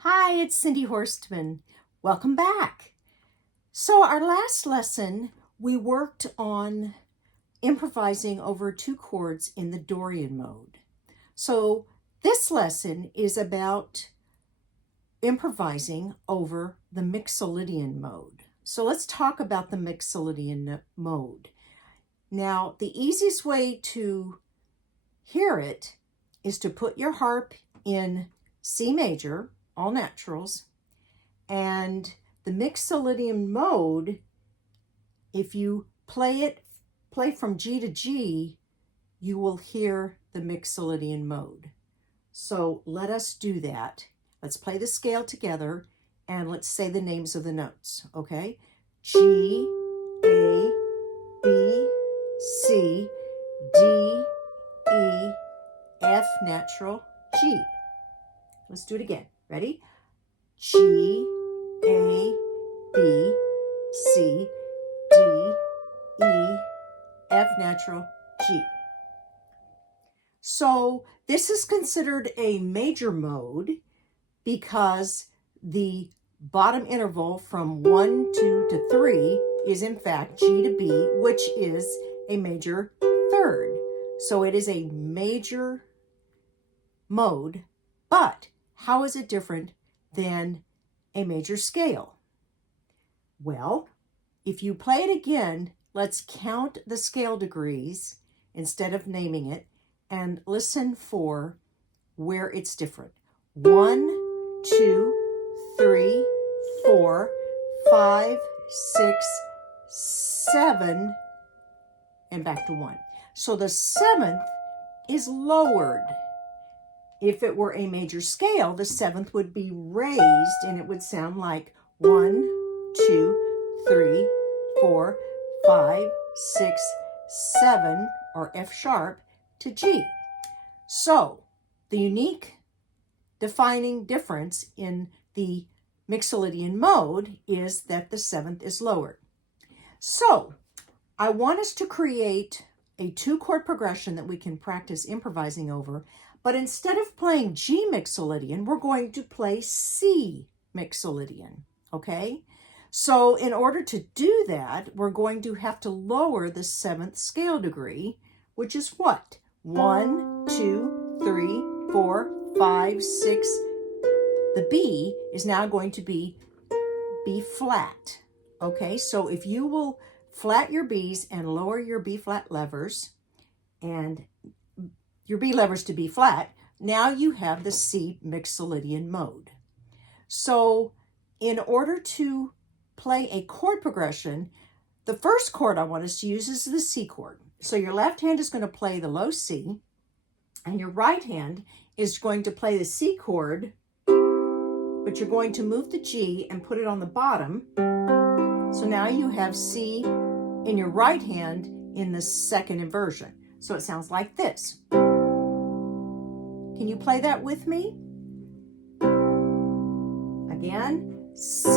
Hi, it's Cindy Horstman. Welcome back. So our last lesson, we worked on improvising over 2 chords in the Dorian mode. So this lesson is about improvising over the Mixolydian mode. So let's talk about the Mixolydian mode. Now, the easiest way to hear it is to put your harp in C major, all naturals, and the Mixolydian mode, if you play from G to G, you will hear the Mixolydian mode. So let us do that. Let's play the scale together and let's say the names of the notes, okay? G, A, B, C, D, E, F natural, G. Let's do it again. Ready? G, A, B, C, D, E, F natural, G. So this is considered a major mode because the bottom interval from 1, 2 to 3 is in fact G to B, which is a major third. So it is a major mode, but how is it different than a major scale? Well, if you play it again, let's count the scale degrees instead of naming it and listen for where it's different. 1, 2, 3, 4, 5, 6, 7, and back to 1. So the 7th is lowered. If it were a major scale, the 7th would be raised and it would sound like 1, 2, 3, 4, 5, 6, 7, or F sharp to G. So the unique defining difference in the Mixolydian mode is that the 7th is lowered. So I want us to create a 2-chord progression that we can practice improvising over. But instead of playing G Mixolydian, we're going to play C Mixolydian, okay? So in order to do that, we're going to have to lower the 7th scale degree, which is what? 1, 2, 3, 4, 5, 6. The B is now going to be B flat, okay? So if you will flat your Bs and lower your B flat levers and your B levers to B flat, now you have the C Mixolydian mode. So in order to play a chord progression, the first chord I want us to use is the C chord. So your left hand is going to play the low C, and your right hand is going to play the C chord, but you're going to move the G and put it on the bottom. So now you have C in your right hand in the second inversion. So it sounds like this. Can you play that with me? Again, C,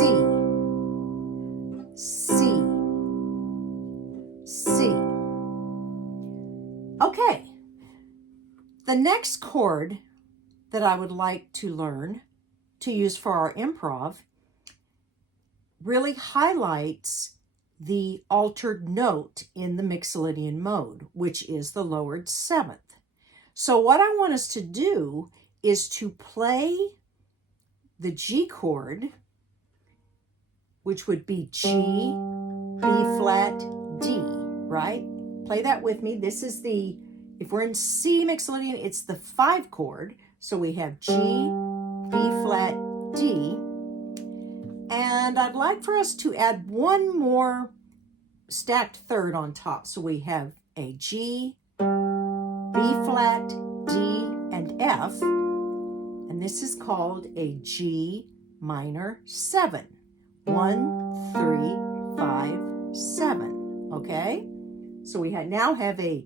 C, C. Okay, the next chord that I would like to learn to use for our improv really highlights the altered note in the Mixolydian mode, which is the lowered 7th. So what I want us to do is to play the G chord, which would be G, B flat, D, right? Play that with me. This is if we're in C Mixolydian, it's the 5 chord. So we have G, B flat, D. And I'd like for us to add one more stacked third on top. So we have a G, B flat, D, and F, and this is called a G minor 7. 1, 3, 5, 7, okay? So we now have a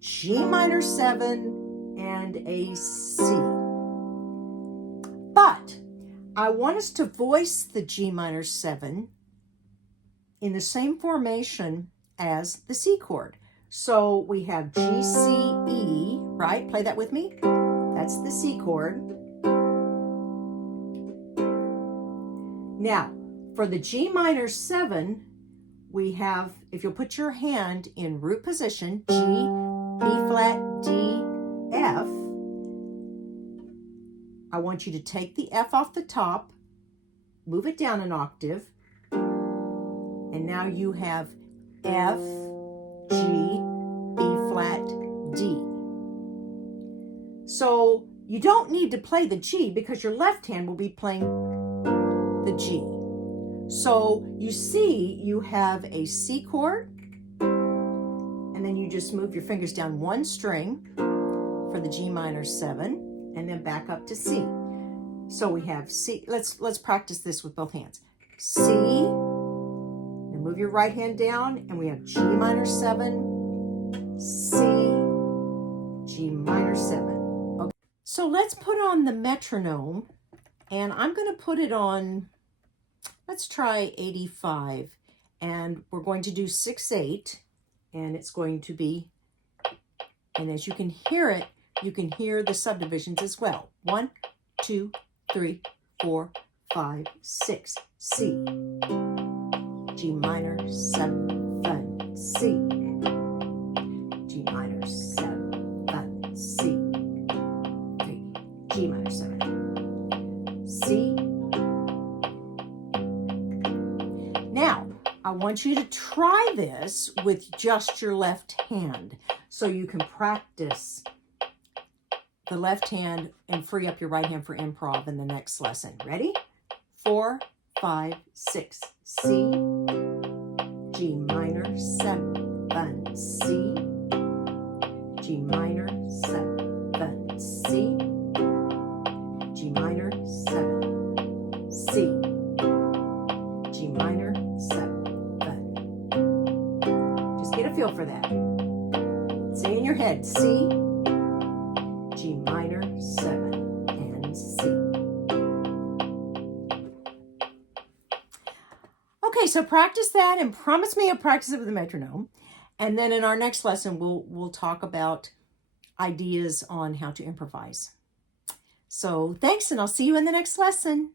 G minor 7 and a C. But I want us to voice the G minor 7 in the same formation as the C chord. So we have G, C, E, right? Play that with me. That's the C chord. Now, for the G minor 7, we have, if you'll put your hand in root position, G, B flat, D, F, I want you to take the F off the top, move it down an octave, and now you have F, G, B flat, D. So you don't need to play the G because your left hand will be playing the G. So you see you have a C chord, and then you just move your fingers down one string for the G minor 7, and then back up to C. So we have C. Let's practice this with both hands. C, and move your right hand down, and we have G minor 7, C, G minor 7. Okay. So let's put on the metronome, and I'm going to put it on, let's try 85, and we're going to do 6/8, and it's going to be, and as you can hear it, you can hear the subdivisions as well. 1, 2, 3, 4, 5, 6. C, G minor 7, C, G minor 7, C, 3, G minor 7, C. Now, I want you to try this with just your left hand so you can practice the left hand and free up your right hand for improv in the next lesson. Ready? 4, 5, 6. C, G minor 7, C, G minor 7, C, G minor 7, C, G minor 7. Just get a feel for that. Say in your head, C, G minor 7, and C. Okay, so practice that and promise me you'll practice it with the metronome. And then in our next lesson, we'll talk about ideas on how to improvise. So thanks, and I'll see you in the next lesson.